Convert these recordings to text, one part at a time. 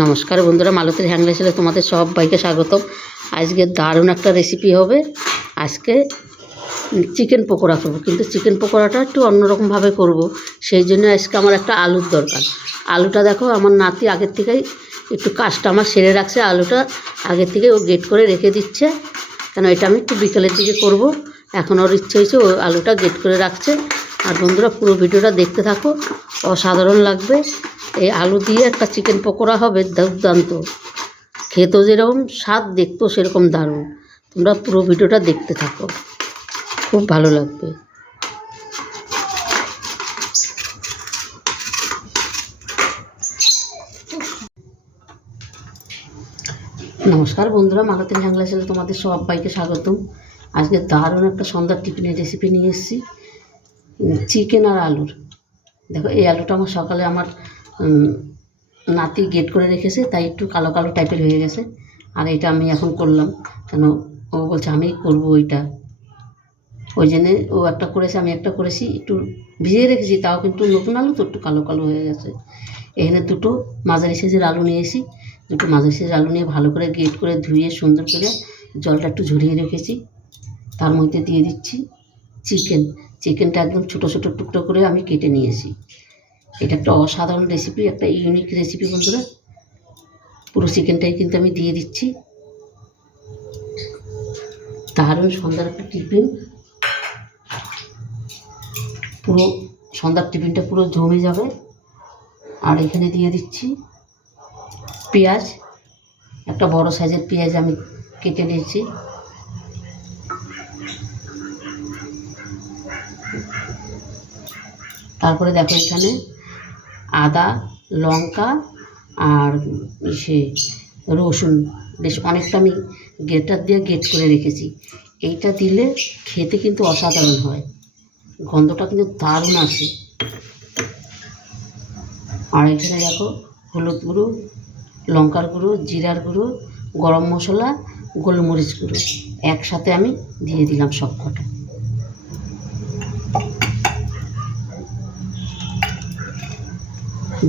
নমস্কার বন্ধুরা, মালতীর হ্যান্ডলাইসে তোমাদের সবাইকে স্বাগতম। আজকে দারুণ একটা রেসিপি হবে। আজকে চিকেন পকোড়া করব, কিন্তু চিকেন পকোড়াটা একটু অন্যরকমভাবে করব। সেই জন্য আজকে আমার একটা আলুর দরকার। আলুটা দেখো, আমার নাতি আগের থেকেই একটু কাজটা আমার সেরে রাখছে। আলুটা আগের থেকে ও গেট করে রেখে দিচ্ছে, কেন এটা আমি একটু বিকেলের দিকে করব। এখন ওর ইচ্ছে হয়েছে, ও আলুটা গেট করে রাখছে। আর বন্ধুরা, পুরো ভিডিওটা দেখতে থাকো, অসাধারণ লাগবে। এই আলু দিয়ে একটা চিকেন পকোড়া হবে দুর্দান্ত, খেতেও যেরকম স্বাদ, দেখতেও সেরকম দারুণ। তোমরা পুরো ভিডিওটা দেখতে থাকো, খুব ভালো লাগবে। নমস্কার বন্ধুরা, মালতীর হ্যান্ডলাইসে তোমাদের সবাইকে স্বাগতম। আজকে দারুণ একটা সন্ধ্যার টিফিনের রেসিপি নিয়ে এসেছি, চিকেন আর আলুর। দেখো, এই আলুটা আমার সকালে আমার নাতি গেট করে রেখেছে, তাই একটু কালো কালো টাইপের হয়ে গেছে। আর এটা আমি এখন করলাম, কেন ও বলছে আমি করবো ওইটা, ওই জন্যে ও একটা করেছে, আমি একটা করেছি। একটু ভিজিয়ে রেখেছি, তাও কিন্তু নতুন আলু তো একটু কালো কালো হয়ে গেছে। এখানে দুটো মাঝারি সাইজের আলু নিয়েছি। দুটো মাঝারি সাইজের আলু নিয়ে ভালো করে গেট করে ধুয়ে সুন্দর করে জলটা একটু ঝরিয়ে রেখেছি। তার মধ্যে দিয়ে দিচ্ছি চিকেনটা একদম ছোটো ছোটো টুকরো করে আমি কেটে নিয়েছি। এটা একটা অসাধারণ রেসিপি, একটা ইউনিক রেসিপি বন্ধুরা। পুরো চিকেনটাই কিন্তু আমি দিয়ে দিচ্ছি। দারুণ সন্ধ্যার একটা টিফিন, পুরো সন্ধ্যার টিফিনটা পুরো জমে যাবে। আর এখানে দিয়ে দিচ্ছি পেঁয়াজ, একটা বড় সাইজের পেঁয়াজ আমি কেটে নিয়েছি। তারপরে দেখো, এখানে আদা, লঙ্কা আর সে রসুন বেশ অনেকটা আমি গ্রেটার দিয়ে গেট করে রেখেছি। এইটা দিলে খেতে কিন্তু অসাধারণ হয়, গন্ধটা কিন্তু দারুণ আসে। আর এখানে দেখো, হলুদ গুঁড়ো, লঙ্কার গুঁড়ো, জিরার গুঁড়ো, গরম মশলা, গোলমরিচ গুঁড়ো একসাথে আমি দিয়ে দিলাম সব কটা।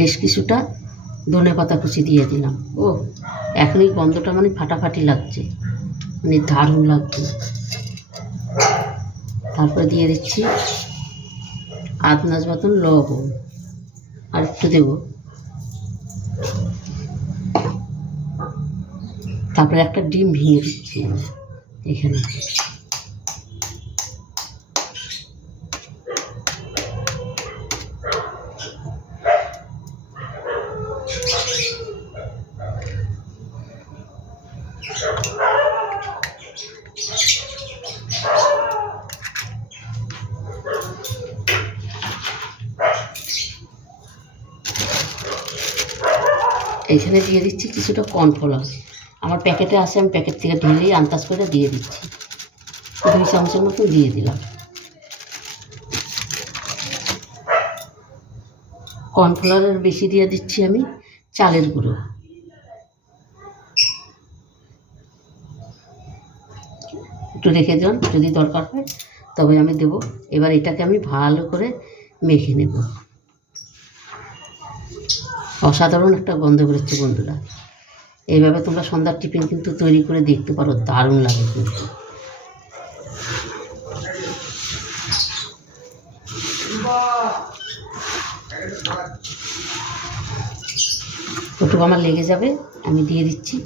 বেশ কিছুটা ধনেপাতা কুচি দিয়ে দিলাম। ও, এখন এই গন্ধটা মানে ফাটাফাটি লাগছে, মানে দারুণ লাগছে। তারপরে দিয়ে দিচ্ছি আধ মতন লবণ, আর একটু দেবো। তারপরে একটা ডিম ভেঙে দিচ্ছি এখানে। এখানে দিয়ে দিচ্ছি কিছুটা কর্নফ্লাওয়ার। আমার প্যাকেটে আছে, আমি প্যাকেট থেকে ঢেলেই আন্দাজ করে দিয়ে দিচ্ছি। 2 চামচের মতো দিয়ে দিলাম। কর্নফ্লাওয়ারের বেশি দিয়ে দিচ্ছি আমি চালের গুঁড়ো। একটু রেখে দিন, যদি দরকার হয় তবে আমি দেবো। এবার এটাকে আমি ভালো করে মেখে নেব। অসাধারণ একটা গন্ধ বেরোচ্ছে বন্ধুরা। এইভাবে তোমরা সন্ধ্যার টিফিন কিন্তু তৈরি করে দেখতে পারো, দারুণ লাগে কিন্তু। ওটুকু আমার লেগে যাবে, আমি দিয়ে দিচ্ছি।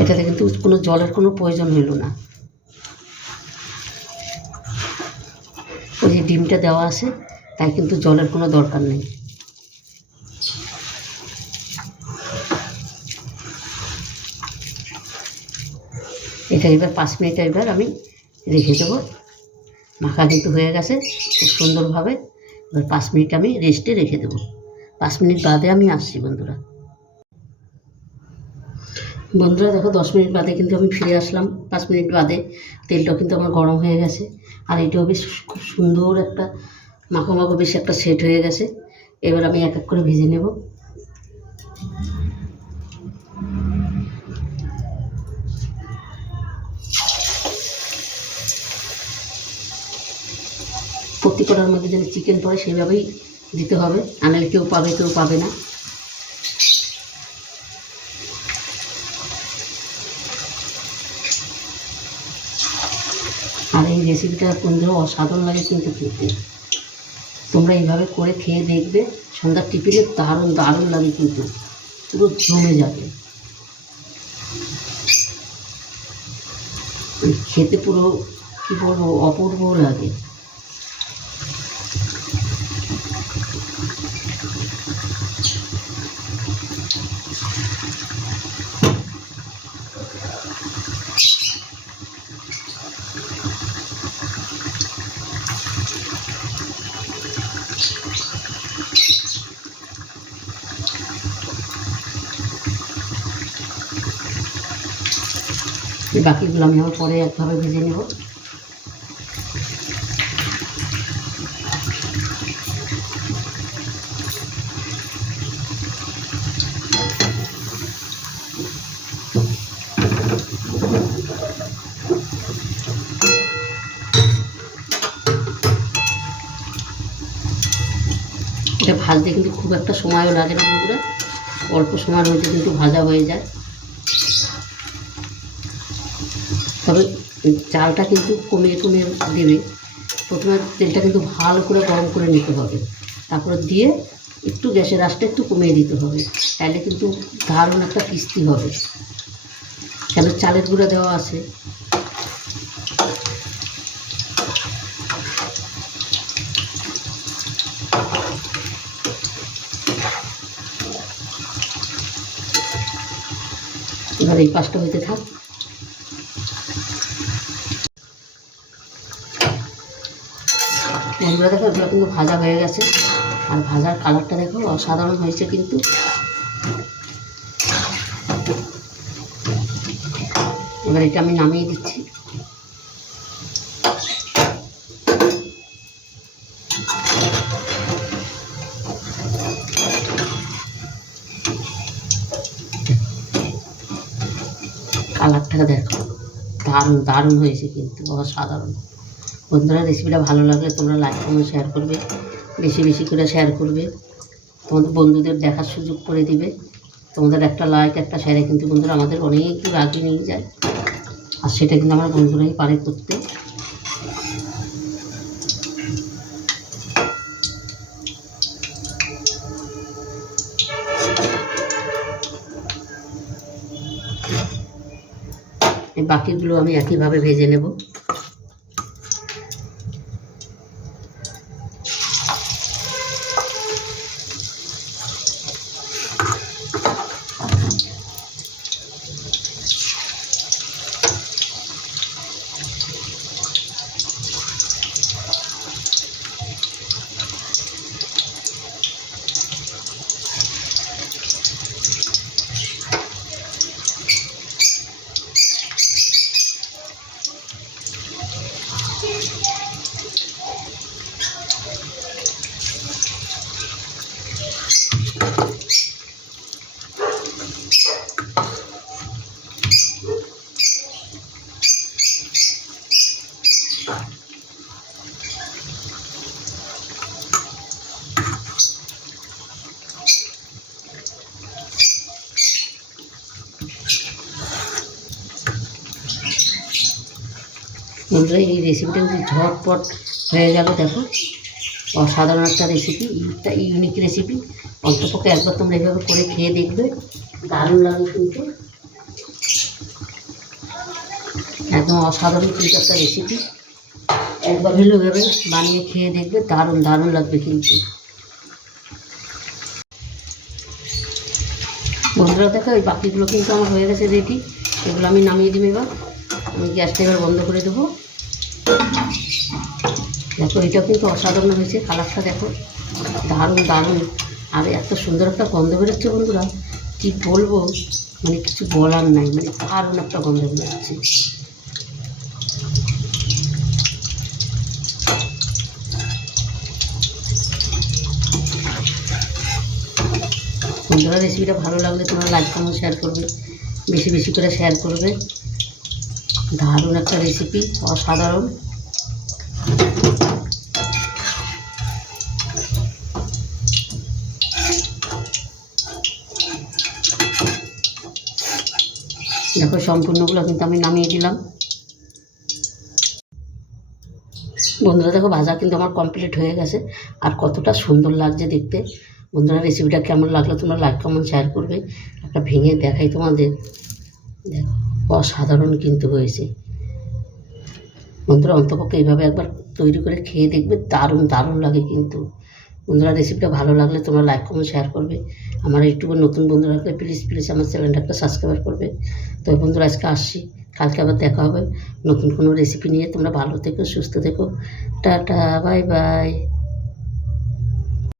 এটাতে কিন্তু কোনো জলের কোনো প্রয়োজন হইল না। ওই যে ডিমটা দেওয়া আছে, তাই কিন্তু জলের কোনো দরকার নেই। এটা এবার 5 মিনিট এবার আমি রেখে দেবো। মাখা কিন্তু হয়ে গেছে খুব সুন্দরভাবে। এবার 5 মিনিট আমি রেস্টে রেখে দেবো। 5 মিনিট বাদে আমি আসছি বন্ধুরা। দেখো, 10 মিনিট বাদে কিন্তু আমি ফিরে আসলাম। 5 মিনিট বাদে তেলটাও কিন্তু আমার গরম হয়ে গেছে। আর এটাও বেশ খুব সুন্দর একটা মাখো মাখো বেশ একটা সেট হয়ে গেছে। এবার আমি এক এক করে ভেজে নেব। প্রতি কটার মধ্যে যেন চিকেন পড়ে সেইভাবেই দিতে হবে, আনালে কেউ পাবে না। আর এই রেসিপিটা বন্ধুরা অসাধারণ লাগে কিন্তু খেতে। তোমরা এইভাবে করে খেয়ে দেখবে, সন্ধ্যার টিফিনে দারুণ লাগে কিন্তু, পুরো জমে যাবে, খেতে পুরো কী বলবো অপূর্ব লাগে। বাকিগুলো আমি আবার পরে একভাবে ভেজে নেব। এটা ভাজতে কিন্তু খুব একটা সময়ও লাগে না বন্ধুরা, অল্প সময়ের মধ্যে কিন্তু ভাজা হয়ে যায়। তবে চালটা কিন্তু কমিয়ে দেবে। প্রথমে তেলটা কিন্তু ভালো করে গরম করে নিতে হবে, তারপরে দিয়ে একটু গ্যাসের আঁচটা একটু কমিয়ে দিতে হবে, তাহলে কিন্তু দারুণ একটা কিস্তি হবে, কেন চালের গুঁড়া দেওয়া আছে। এবার এই পাশটা হইতে থাক। বন্ধুরা দেখো এগুলো কিন্তু ভাজা হয়ে গেছে, আর ভাজার কালারটা দেখো অসাধারণ হয়েছে কিন্তু। এবার এটা আমি নামিয়ে দিচ্ছি। কালারটা দেখো দারুণ হয়েছে কিন্তু, অসাধারণ। বন্ধুরা রেসিপিটা ভালো লাগলে তোমরা লাইক কমেন্ট শেয়ার করবে, বেশি করে শেয়ার করবে, তোমাদের বন্ধুদের দেখার সুযোগ করে দিবে। তোমাদের একটা লাইক একটা শেয়ারে কিন্তু বন্ধুরা আমাদের অনেক দূর আগে নিয়ে যায়, আর সেটা কিন্তু আমার বন্ধুরাই পারে করতে। এই বাকিগুলো আমি একইভাবে ভেজে নেব। বন্ধুরা এই রেসিপিটা কিন্তু ঝটপট হয়ে গেল, দেখো অসাধারণ একটা রেসিপি, একটা ইউনিক রেসিপি। অন্তপক্ষে একবার তোমরা এইভাবে করে খেয়ে দেখবে, দারুণ লাগে কিন্তু, একদম অসাধারণ কিন্তু একটা রেসিপি। একবার হলেও এভাবে বানিয়ে খেয়ে দেখবে, দারুণ লাগবে কিন্তু। বন্ধুরা দেখো ওই বাকিগুলো কিন্তু আমার হয়ে গেছে রেডি, এগুলো আমি নামিয়ে দেবো। এবার আমি গ্যাসটা এবার বন্ধ করে দেবো। দেখো এটাও কিন্তু অসাধারণ হয়েছে, কালারটা দেখো দারুণ, আর এত সুন্দর একটা গন্ধ বেরোচ্ছে বন্ধুরা, কি বলবো, মানে কিছু বলার নাই, মানে দারুণ একটা গন্ধ বেরোচ্ছে। বন্ধুরা রেসিপিটা ভালো লাগলে তোমরা লাইক কমেন্ট শেয়ার করবে, বেশি করে শেয়ার করবে। দারুণ একটা রেসিপি, অসাধারণ। দেখো সম্পূর্ণগুলো কিন্তু আমি নামিয়ে দিলাম। বন্ধুরা দেখো ভাজা কিন্তু আমার কমপ্লিট হয়ে গেছে, আর কতটা সুন্দর লাগছে দেখতে। বন্ধুরা রেসিপিটা কেমন লাগলো তোমরা লাইক কমেন্ট শেয়ার করবে। একটা ভেঙে দেখাই তোমাদের, দেখো অসাধারণ কিন্তু হয়েছে। বন্ধুরা অন্তপক্ষে এইভাবে একবার তৈরি করে খেয়ে দেখবে, দারুণ দারুণ লাগে কিন্তু। বন্ধুরা রেসিপিটা ভালো লাগলে তোমরা লাইক কমেন্ট শেয়ার করবে। আমার ইউটিউবের নতুন বন্ধুরা থাকলে প্লিজ প্লিজ আমার চ্যানেলটা একটা সাবস্ক্রাইব করবে। তো বন্ধুরা আজকে আসছি, কালকে আবার দেখা হবে নতুন কোনো রেসিপি নিয়ে। তোমরা ভালো থেকো, সুস্থ থেকো, টাটা, বাই বাই।